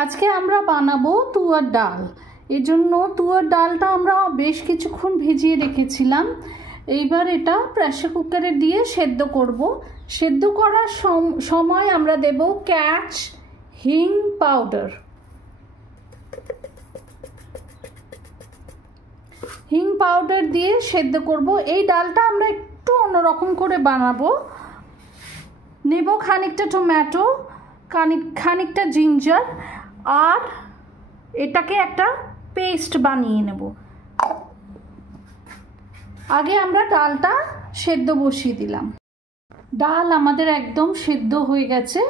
আজকে আমরা বানাবো তুয়ার ডাল। এর জন্য তুয়ার ডালটা আমরা বেশ কিছুক্ষণ ভিজিয়ে রেখেছিলাম। এইবার এটা প্রেসার কুকারে দিয়ে সেদ্ধ করব। সেদ্ধ করার সময় আমরা দেব ক্যাচ হিং পাউডার। হিং পাউডার দিয়ে সেদ্ধ করব। এই ডালটা আমরা একটু অন্যরকম করে বানাবো। নেব খানিকটা টমেটো, খানিকটা জিঞ্জার, আর এটাকে একটা পেস্ট বানিয়ে নেব। আগে আমরা ডালটা সেদ্ধ বসিয়ে দিলাম। ডাল আমাদের একদম সেদ্ধ হয়ে গেছে।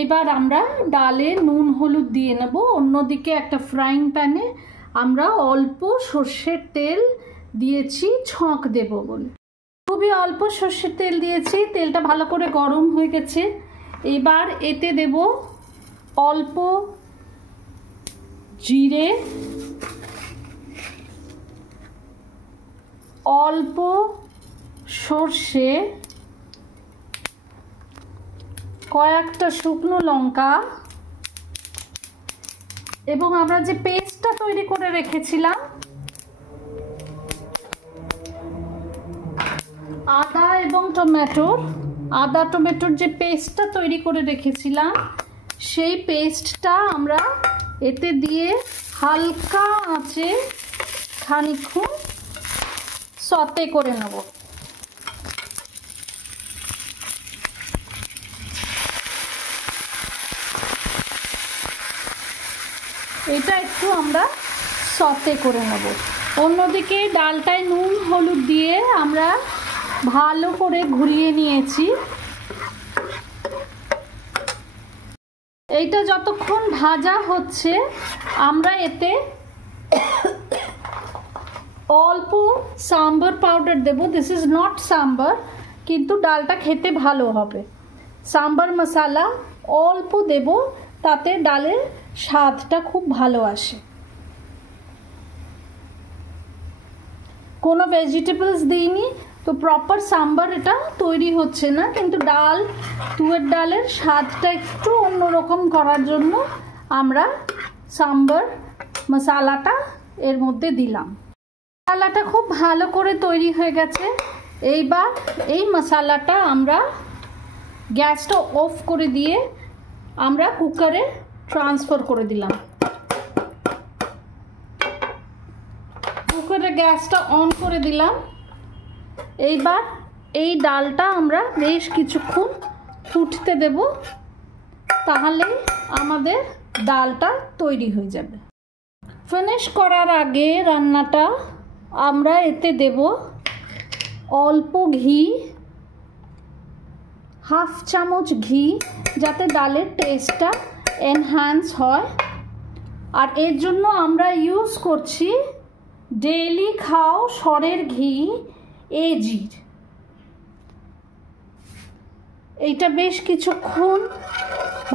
এবার আমরা ডালে নুন হলুদ দিয়ে নেব। অন্যদিকে একটা ফ্রাইং প্যানে আমরা অল্প সর্ষের তেল দিয়েছি ছক দেব বলে। খুবই অল্প সর্ষের তেল দিয়েছি। তেলটা ভালো করে গরম হয়ে গেছে। এবার এতে দেব অল্প জিরে, অল্প সর্ষে, কয়েকটা শুকনো লঙ্কা এবং আমরা যে পেস্টটা তৈরি করে রেখেছিলাম আদা এবং আদা টমেটোর যে পেস্টটা তৈরি করে রেখেছিলাম সেই পেস্টটা আমরা এতে দিয়ে হালকা আঁচে খানিকক্ষণ সতে করে নেব। এটা একটু আমরা সতে করে নেব। অন্যদিকে ডালটায় নুন হলুদ দিয়ে আমরা ভালো করে ঘুরিয়ে নিয়েছি। এইটা যতক্ষণ ভাজা হচ্ছে আমরা এতে অল্প সাম্বার পাউডার দেব। দিস ইজ নট সাম্বার, কিন্তু ডালটা খেতে ভালো হবে। সাম্বার মশলা অল্প দেব, তাতে ডালের স্বাদটা খুব ভালো আসে। কোনো ভেজিটেবলস দিইনি, তো প্রপার সাম্বার এটা তৈরি হচ্ছে না, কিন্তু তুয়ের ডালের স্বাদটা একটু অন্যরকম করার জন্য আমরা সাম্বার মশলাটা এর মধ্যে দিলাম। মশলাটা খুব ভালো করে তৈরি হয়ে গেছে। এইবার এই মশলাটা আমরা গ্যাসটা অফ করে দিয়ে আমরা কুকারে ট্রান্সফার করে দিলাম। কুকারে গ্যাসটা অন করে দিলাম। এইবার এই ডালটা আমরা বেশ কিছুক্ষণ ফুটতে দেব, তাহলে আমাদের ডালটা তৈরি হয়ে যাবে। ফিনিশ করার আগে রান্নাটা আমরা এতে দেব অল্প ঘি, হাফ চামচ ঘি, যাতে ডালের টেস্টটা এনহ্যান্স হয়। আর এর জন্য আমরা ইউজ করছি ডেইলি খাও সরের ঘি এজির। এইটা বেশ কিছুক্ষণ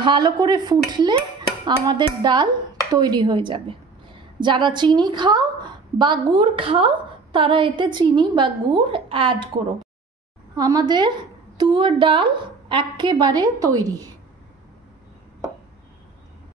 ভালো করে ফুটলে আমাদের ডাল তৈরি হয়ে যাবে। যারা চিনি খাও বা গুড় খাও তারা এতে চিনি বা গুড় অ্যাড করো। আমাদের তুয়ার ডাল একেবারে তৈরি।